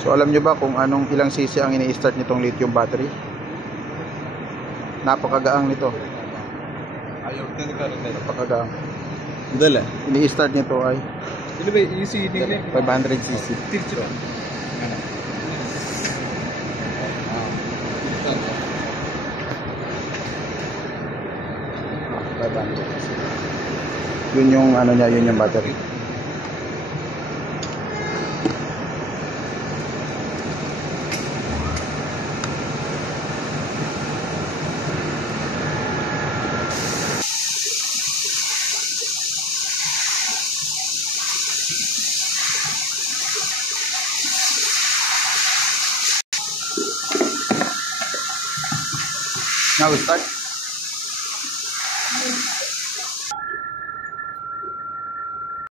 So alam nyo ba kung ilang cc ang ini-start nitong lithium battery? Napakagaang nito. Napakagaang. Ini-start nito ay 500 cc. Yun yung niya, yun yung battery. Now we start.